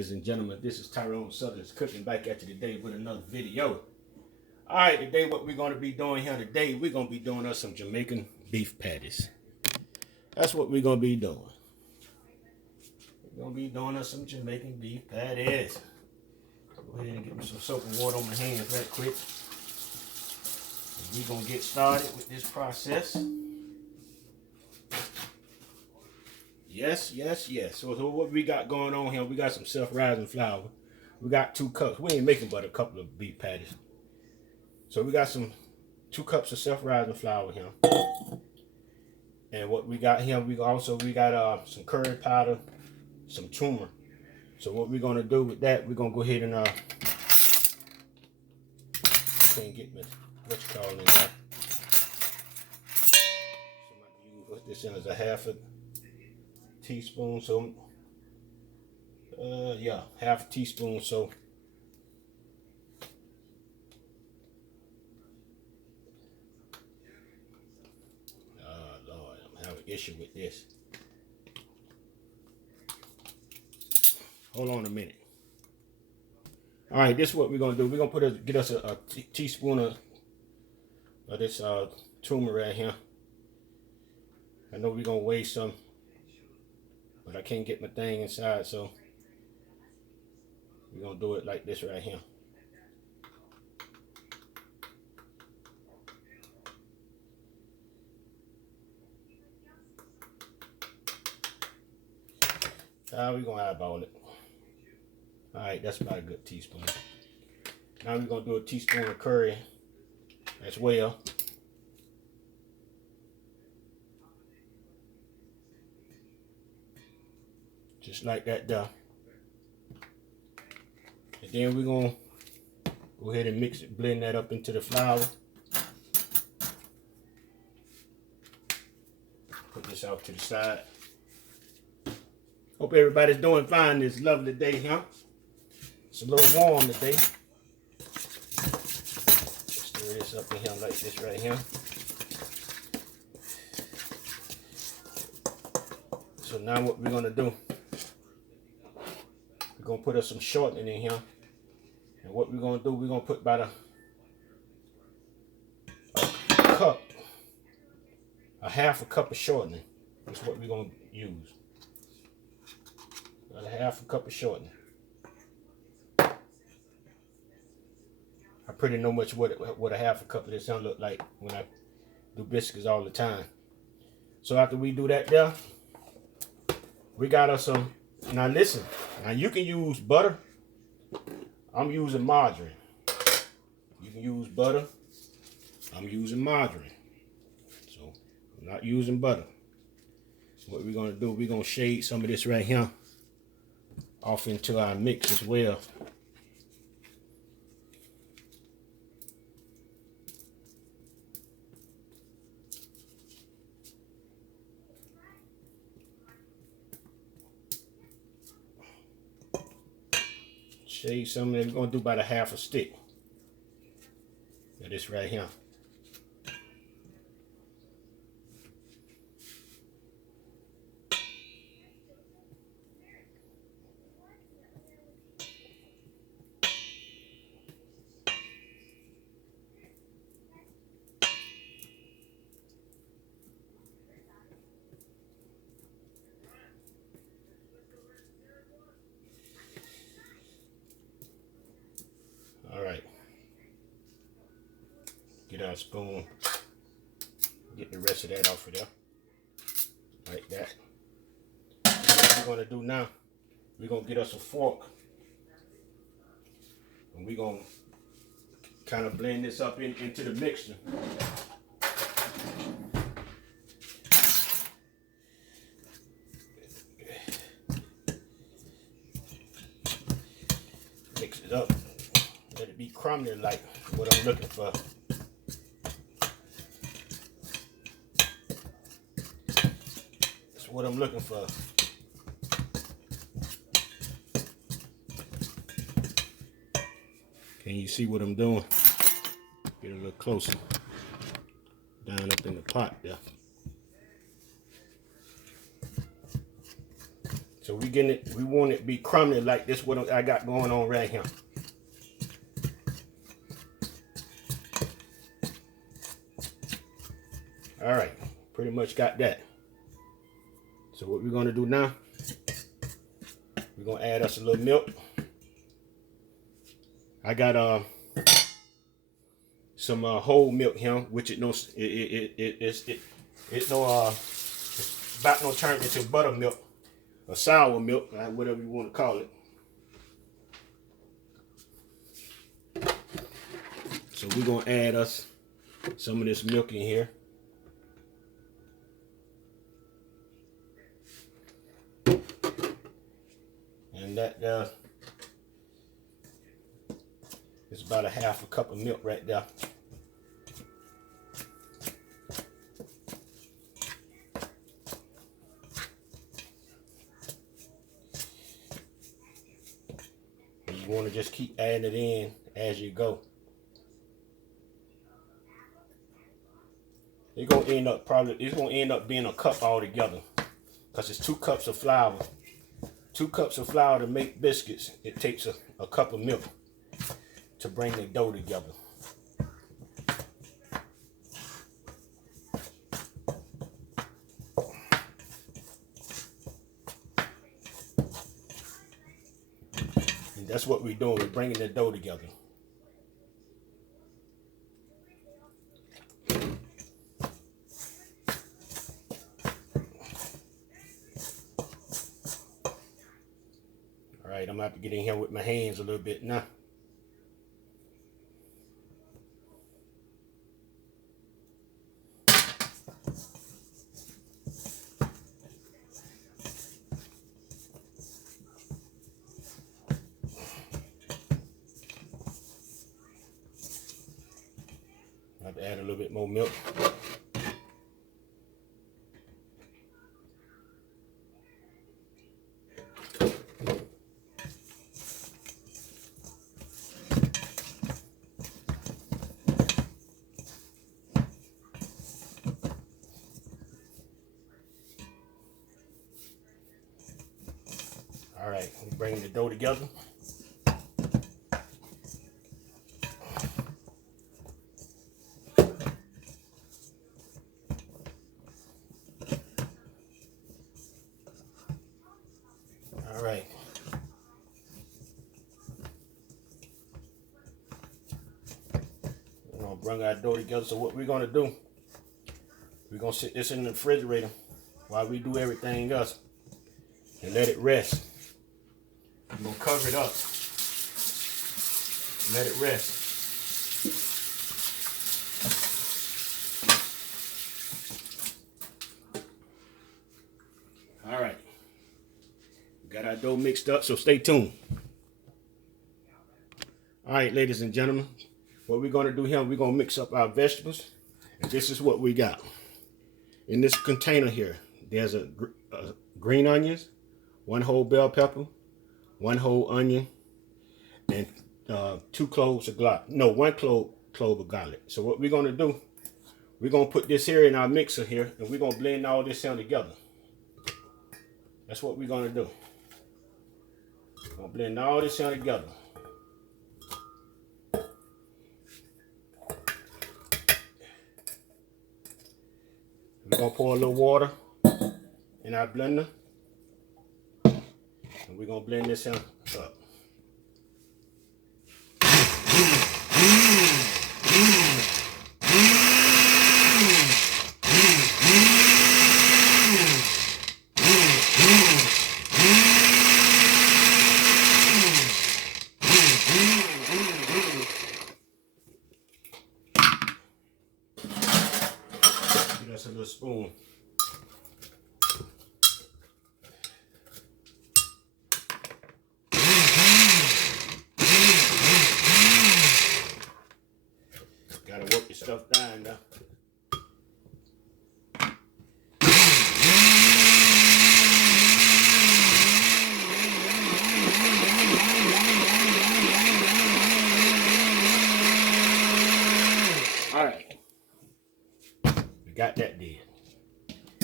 Ladies and gentlemen, this is Tyron'e Southern's cooking back at you today with another video. Alright, today what we're going to be doing here today, we're going to be doing us some Jamaican beef patties. That's what we're going to be doing. We're going to be doing us some Jamaican beef patties. Go ahead and get me some soap and water on my hands right quick. We're going to get started with this process. Yes. So what we got going on here, we got some self-rising flour. We got 2 cups. We ain't making but a couple of beef patties. So we got 2 cups of self-rising flour here. And what we got here, we got some curry powder, some turmeric. So what we're gonna do with that, we're gonna go ahead and I can't get me what you call it now. So put this in as a half a teaspoon. So yeah, half a teaspoon. So Lord, I'm having an issue with this. Hold on a minute. All right, this is what we're gonna do. We're gonna get us a teaspoon of this turmeric right here. I know we're gonna waste some, but I can't get my thing inside, so we're gonna do it like this right here. We're gonna eyeball it. All right, that's about a good teaspoon. Now we're gonna do a teaspoon of curry as well. Just like that there. And then we're gonna go ahead and mix it, blend that up into the flour. Put this out to the side. Hope everybody's doing fine this lovely day, huh? It's a little warm today. Stir this up in here like this right here. So now what we're gonna do, we're gonna put us some shortening in here. And what we're gonna do, we're gonna put about a half a cup of shortening. That's what we're gonna use. About a half a cup of shortening. I pretty know much what a half a cup of this look like when I do biscuits all the time. So after we do that there, we got us some. Now listen, now you can use butter. I'm using margarine. You can use butter. I'm using margarine. So I'm not using butter. What we're gonna do, we're gonna shade some of this right here off into our mix as well. Shade some of it. We're gonna do about a half a stick of this right here. Alright, get our spoon, get the rest of that off of there, like that. What we're going to do now, we're going to get us a fork, and we're going to kind of blend this up into the mixture. Mix it up. Let it be crumbly like what I'm looking for. That's what I'm looking for. Can you see what I'm doing? Get a little closer. Down up in the pot there. So So we getting it. We want it to be crumbly like this. What I got going on right here. All right, pretty much got that. So what we're gonna do now? We're gonna add us a little milk. I got some whole milk here, which it's about no turn into buttermilk or sour milk, whatever you want to call it. So we're gonna add us some of this milk in here. And that is about a half a cup of milk right there. You want to just keep adding it in as you go. It's gonna end up being a cup altogether, because it's 2 cups of flour. 2 cups of flour to make biscuits. It takes a cup of milk to bring the dough together. And that's what we're doing. We're bringing the dough together. All right, I'm gonna have to get in here with my hands a little bit now. I have to add a little bit more milk. All right, we're bringing the dough together. All right. We're gonna bring our dough together. So what we're gonna do, we're gonna sit this in the refrigerator while we do everything else and let it rest. I'm gonna cover it up. Let it rest. All right. We got our dough mixed up, so stay tuned. All right, ladies and gentlemen, what we're gonna do here, we're gonna mix up our vegetables, and this is what we got. In this container here, there's a green onions, 1 whole bell pepper, 1 whole onion, and 2 cloves of garlic. No, 1 clove of garlic. So what we're gonna do, we're gonna put this here in our mixer here, and we're gonna blend all this in together. That's what we're gonna do. We're gonna blend all this in together. We're gonna pour a little water in our blender, and we're gonna blend this in up. Get us a little spoon. Gotta work your stuff down now. All right, we got that did.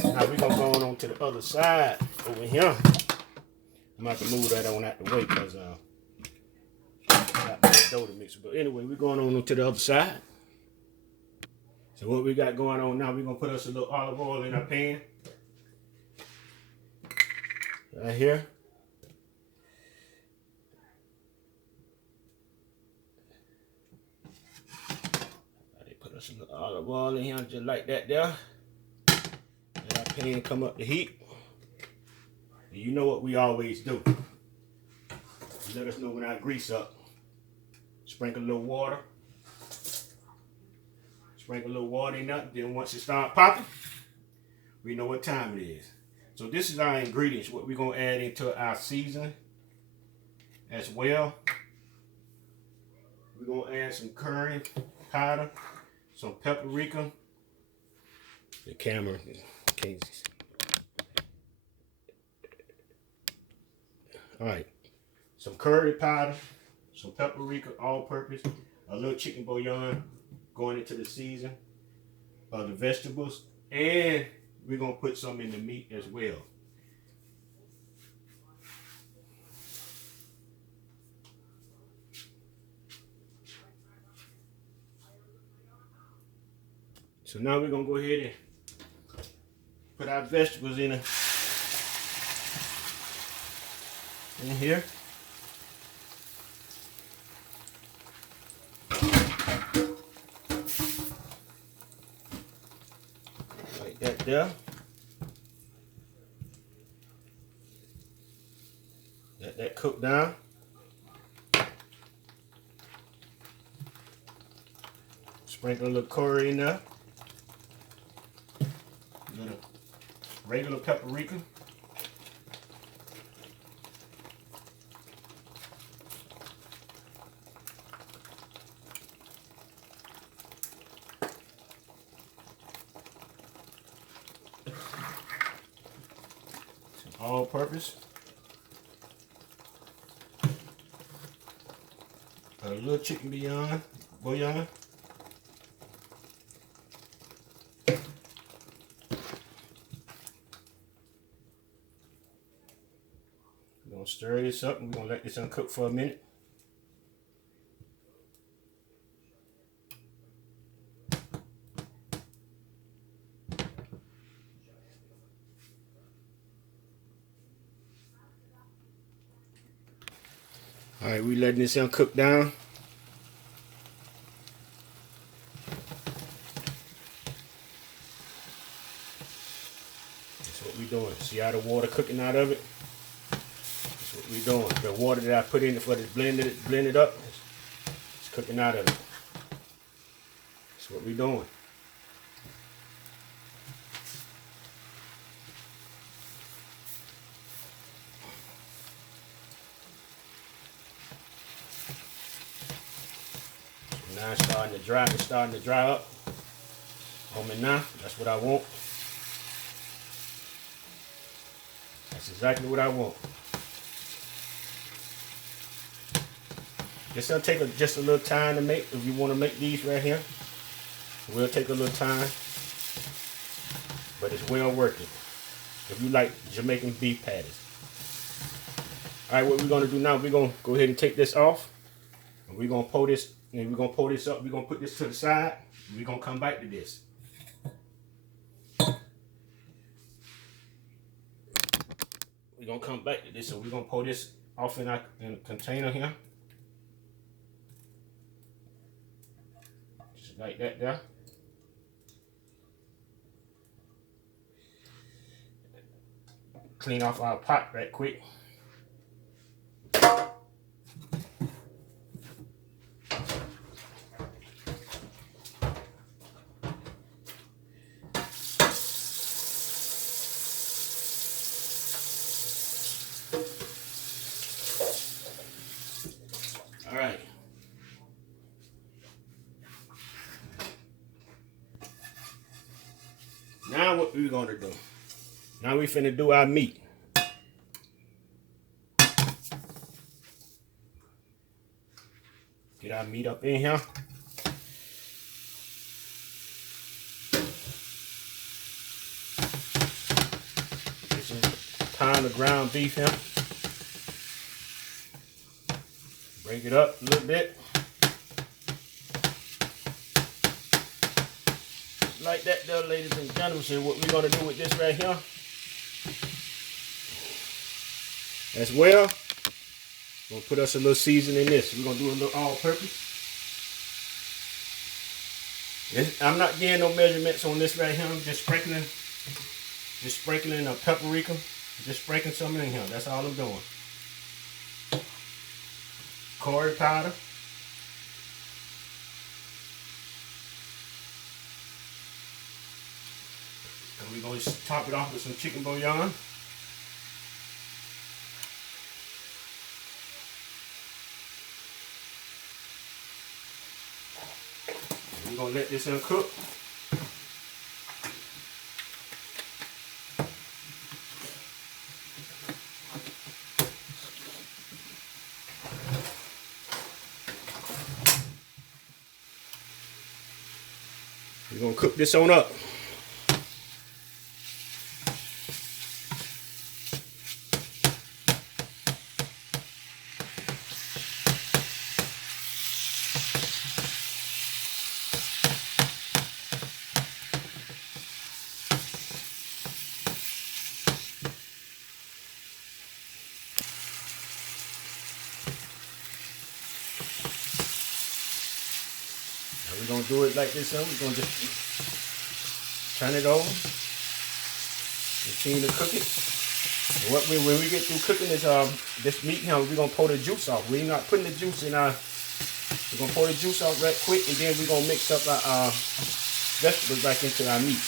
Now we're gonna go on to the other side over here. I'm about to move that on out the way because got that dough to mix. But anyway, we're going on to the other side. So what we got going on now, we're going to put us a little olive oil in our pan. Right here. They put us a little olive oil in here just like that there. Let our pan come up to heat. And you know what we always do. You let us know when our grease up. Sprinkle a little water. Sprinkle a little water in that. Then once it starts popping, we know what time it is. So this is our ingredients, what we're going to add into our seasoning as well. We're going to add some curry powder, some paprika. The camera can't. All right, some curry powder, some paprika, all-purpose, a little chicken bouillon going into the season of the vegetables, and we're going to put some in the meat as well. So now we're going to go ahead and put our vegetables in here. Like that there. Let that cook down. Sprinkle a little curry in there. A little regular paprika. All purpose. A little chicken bouillon. We're gonna stir this up and we're gonna let this uncook for a minute. All right, we letting this uncook down. That's what we doing. See how the water cooking out of it? That's what we doing. The water that I put in for this blended up, it's cooking out of it. That's what we doing. Now it's starting to dry up on me now. That's what I want. That's exactly what I want. This will take just a little time to make. If you want to make these right here, it will take a little time, but it's well worth it. If you like Jamaican beef patties. All right, what we're gonna do now? We're gonna go ahead and take this off, and we're gonna pour this. And we're gonna pour this up. We're gonna put this to the side. We're gonna come back to this. We're gonna come back to this. So we're gonna pour this off in a container here. Just like that there. Clean off our pot right quick. All right. Now what we're gonna do? Now we finna do our meat. Get our meat up in here. This is a pound of ground beef here. Break it up a little bit. Like that there, ladies and gentlemen. So what we're going to do with this right here as well, we're going to put us a little seasoning in this. We're going to do a little all-purpose. I'm not getting no measurements on this right here. I'm just sprinkling a paprika. Just sprinkling some in here. That's all I'm doing. Curry powder. And we're going to top it off with some chicken bouillon. We're going to let this uncook. We're going to cook this on up. We're going to do it like this. We're going to just turn it over. Continue to cook it. And when we get through cooking this meat here, we're going to pour the juice off. We're not putting the juice in our... We're going to pour the juice off right quick, and then we're going to mix up our vegetables back into our meat.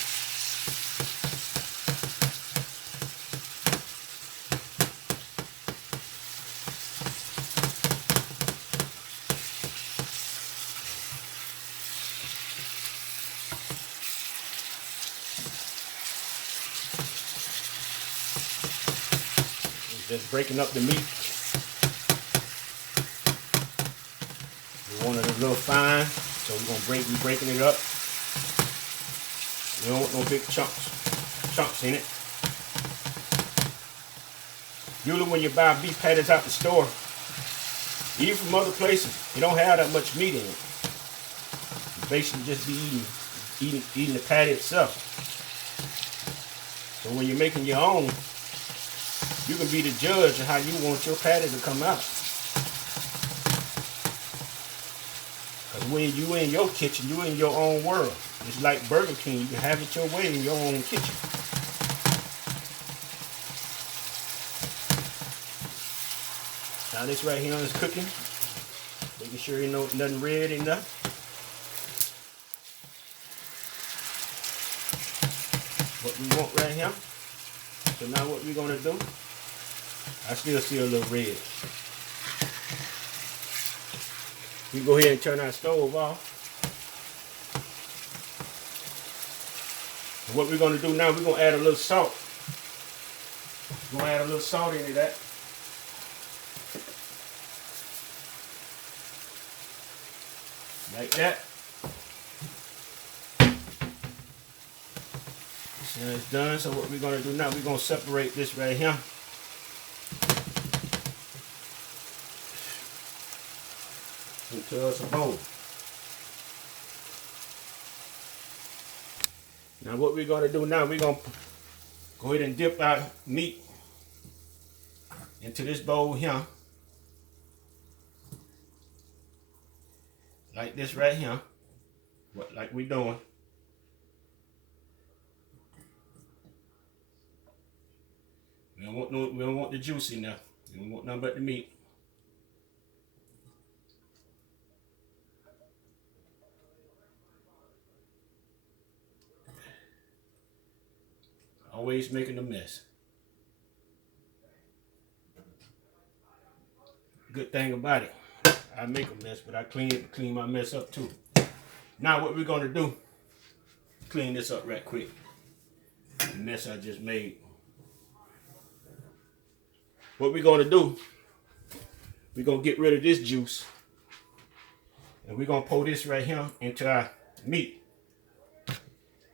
Just breaking up the meat. We want it a little fine, so we're gonna be breaking it up. We don't want no big chunks in it. Usually when you buy beef patties out the store, even from other places, you don't have that much meat in it. You basically just be eating the patty itself. So when you're making your own, you can be the judge of how you want your patty to come out. Because when you in your kitchen, you in your own world. It's like Burger King. You can have it your way in your own kitchen. Now this right here is cooking. Making sure you know nothing red enough. What we want right here. So now what we're going to do, I still see a little red. We go ahead and turn our stove off. And what we're going to do now, we're going to add a little salt. We're going to add a little salt into that. Like that. And it's done. So what we're going to do now, we're going to separate this right here. Into us a bowl. Now what we're going to do now, we're going to go ahead and dip our meat into this bowl here. Like this right here. Like we're doing. We don't want the juice in there. We don't want nothing but the meat. Always making a mess. Good thing about it, I make a mess, but I clean my mess up too. Now what we're gonna do, clean this up right quick. The mess I just made. What we're gonna do, we're gonna get rid of this juice, and we're gonna pour this right here into our meat,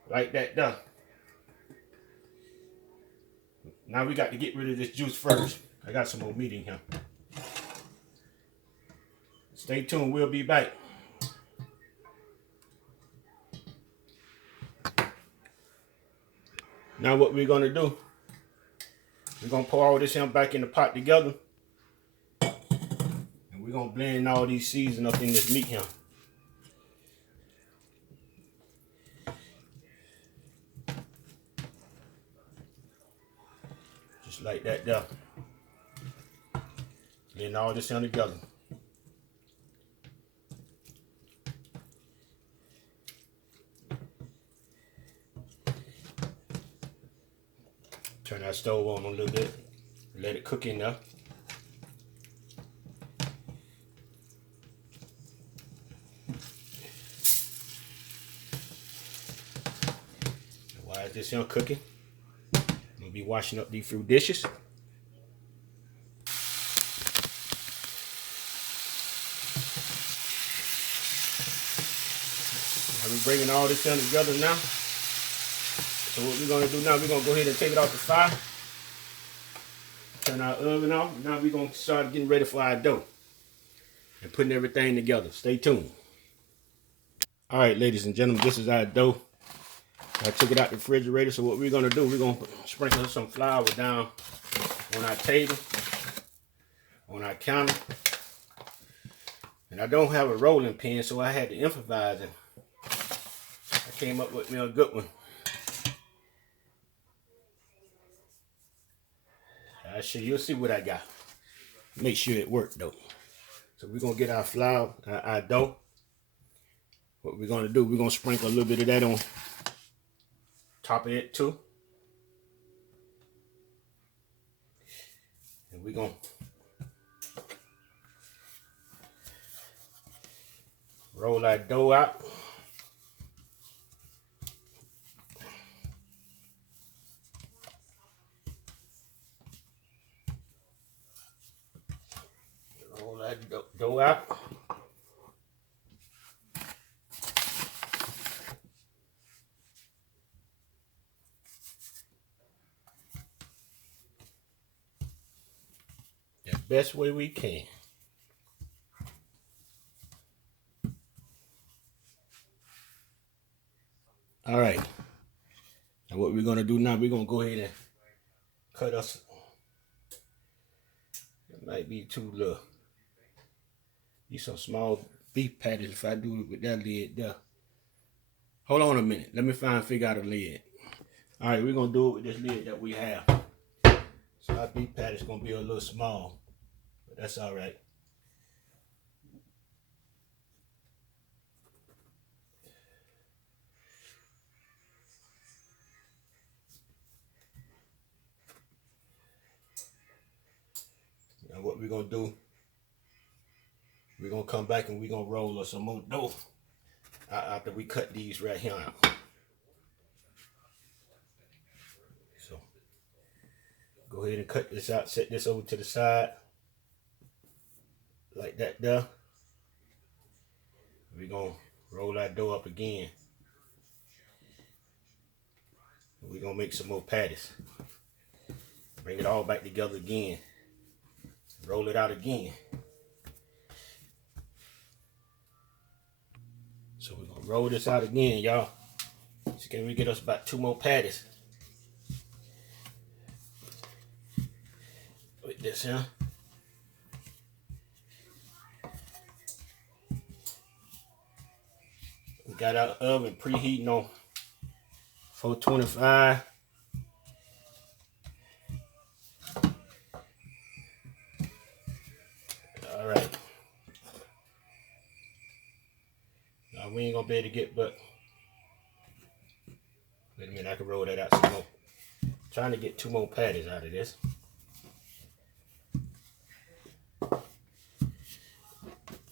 like that there. Now we got to get rid of this juice first. I got some more meat in here. Stay tuned. We'll be back. Now what we're going to do, we're going to pour all this in back in the pot together. And we're going to blend all these seasonings up in this meat here. Just like that there. Blend all this in together. Turn that stove on a little bit. Let it cook in there. While this young cooking, I'm gonna be washing up these few dishes. Now we're bringing all this in together now. So what we're gonna do now, we're gonna go ahead and take it off the fire. Turn our oven off. Now we're gonna start getting ready for our dough and putting everything together. Stay tuned. All right, ladies and gentlemen, this is our dough. I took it out the refrigerator. So what we're gonna do, we're gonna sprinkle some flour down on our table, on our counter. And I don't have a rolling pin, so I had to improvise, and I came up with me a good one. You'll see what I got. Make sure it worked though. So we're gonna get our flour, our dough. What we're gonna do, we're gonna sprinkle a little bit of that on top of it too. And we're gonna roll our dough out. Roll that dough out. The best way we can. All right. Now what we're gonna do now, we're gonna go ahead and cut us. It might be too little. These some small beef patties if I do it with that lid there. Hold on a minute. Let me figure out a lid. All right, we're gonna do it with this lid that we have. So our beef patty's gonna be a little small, but that's all right. Now what we're gonna do, we're gonna come back and we're gonna roll us some more dough after we cut these right here out. So go ahead and cut this out, set this over to the side like that there. We're gonna roll our dough up again. We're gonna make some more patties. Bring it all back together again. Roll it out again. So we're gonna roll this out again, y'all. So can we get us about 2 more patties with this, huh? We got our oven preheating on 425. All right. Now we ain't gonna be able to get but. Wait a minute, I can roll that out some more. Trying to get 2 more patties out of this.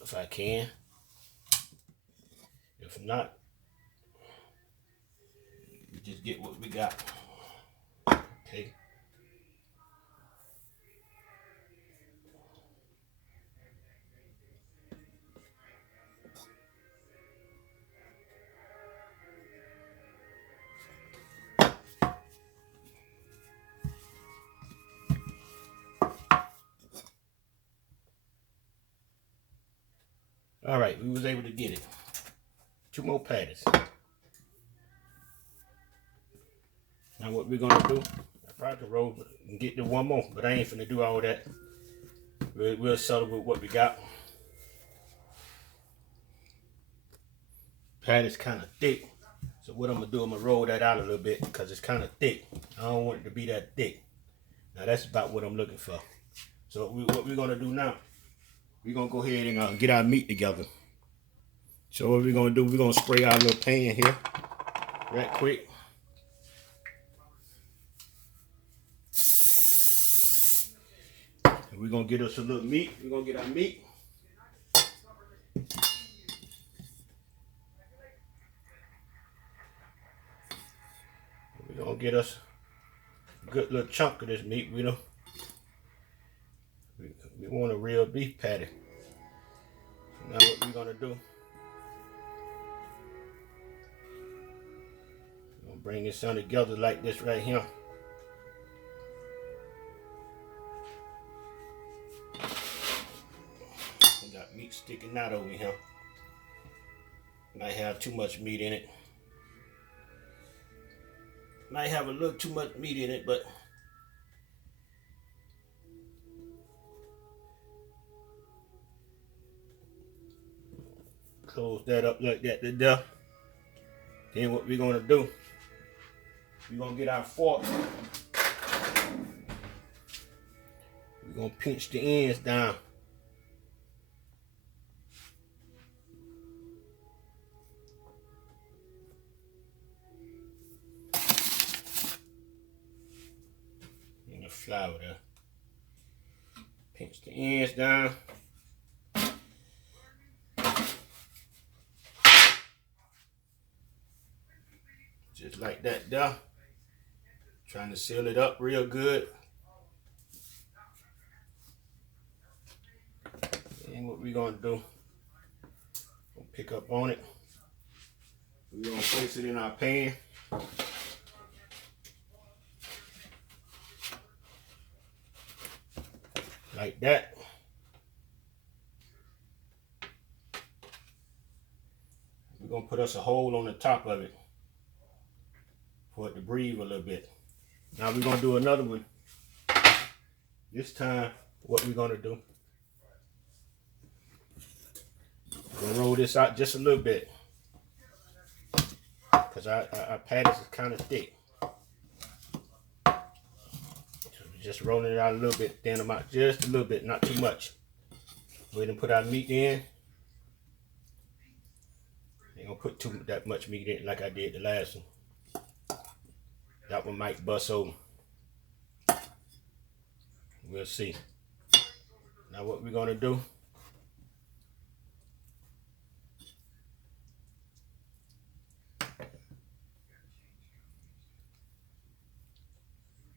If I can. If not, we just get what we got. Okay. All right, we was able to get it. 2 more patties. Now what we're gonna do, I probably roll and get the 1 more, but I ain't finna do all that. We'll settle with what we got. Patty's kind of thick, so what I'm gonna do, I'm gonna roll that out a little bit because it's kind of thick. I don't want it to be that thick. Now that's about what I'm looking for. So what we're gonna do now, we're gonna go ahead and get our meat together. So what we're gonna do, we're gonna spray our little pan here, right quick. And we're gonna get us a little meat. We're gonna get our meat. We're gonna get us a good little chunk of this meat. We want a real beef patty. So now what we're gonna do, we're gonna bring this on together like this right here. We got meat sticking out over here. Might have too much meat in it. Might have a little too much meat in it, but close that up like that to there. Then what we're gonna do, we're gonna get our fork. We're gonna pinch the ends down. And the flour there. Pinch the ends down. Just like that there. Trying to seal it up real good. And what we're gonna do, we'll pick up on it. We're gonna place it in our pan. Like that. We're gonna put us a hole on the top of it for it to breathe a little bit. Now we're gonna do another one. This time, what we're gonna do, we're gonna roll this out just a little bit because our patties is kind of thick. So we're just rolling it out a little bit, thin them out just a little bit, not too much. Go ahead and put our meat in. Ain't gonna put that much meat in like I did the last one. That one might bust open. We'll see. Now what we're gonna do,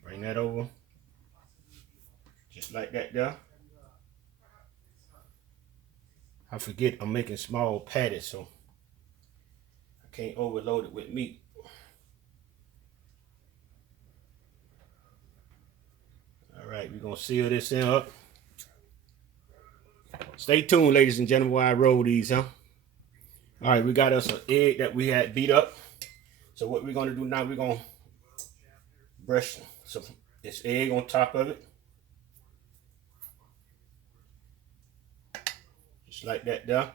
bring that over, just like that there. I forget I'm making small patties, so I can't overload it with meat. Alright, we're gonna seal this in up. Stay tuned, ladies and gentlemen, while I roll these, huh? Alright, we got us an egg that we had beat up. So what we're gonna do now, we're gonna brush this egg on top of it. Just like that there.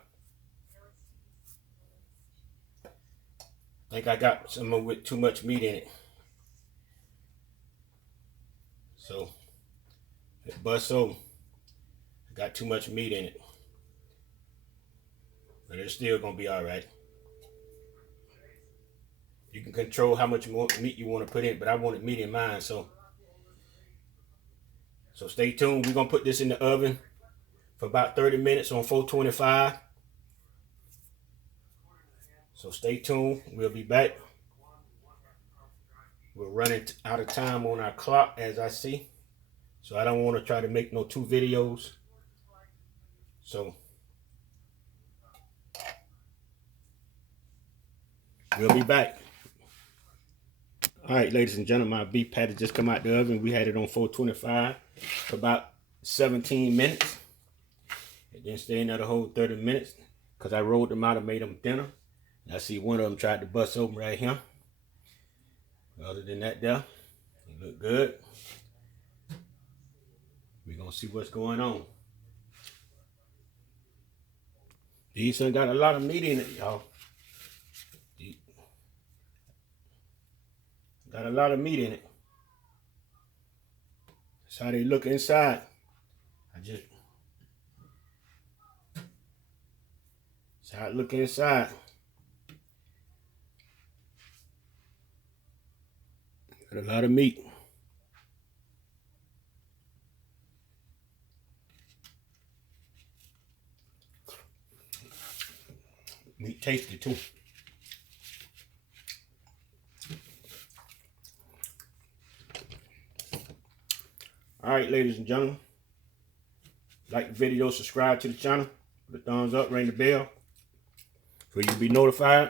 I think I got some with too much meat in it. So it busts open. I got too much meat in it. But it's still gonna be alright. You can control how much more meat you want to put in, but I wanted meat in mine, so stay tuned. We're gonna put this in the oven for about 30 minutes on 425. So stay tuned. We'll be back. We're running out of time on our clock, as I see. So I don't want to try to make no 2 videos. So we'll be back. All right, ladies and gentlemen, my beef patty just come out the oven. We had it on 425 for about 17 minutes. It didn't stay in there the whole 30 minutes. because I rolled them out and made them thinner. And I see one of them tried to bust open right here. Other than that there, it look good. We're going to see what's going on. These done got a lot of meat in it, y'all. Got a lot of meat in it. That's how they look inside. That's how it look inside. Got a lot of meat. Meat tasty too. Alright, ladies and gentlemen. Like the video, subscribe to the channel. Put a thumbs up, ring the bell for you to be notified.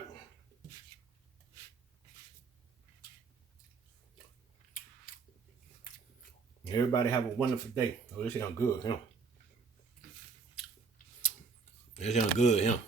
Everybody have a wonderful day. Oh, this sounds good, huh? This sounds good, huh?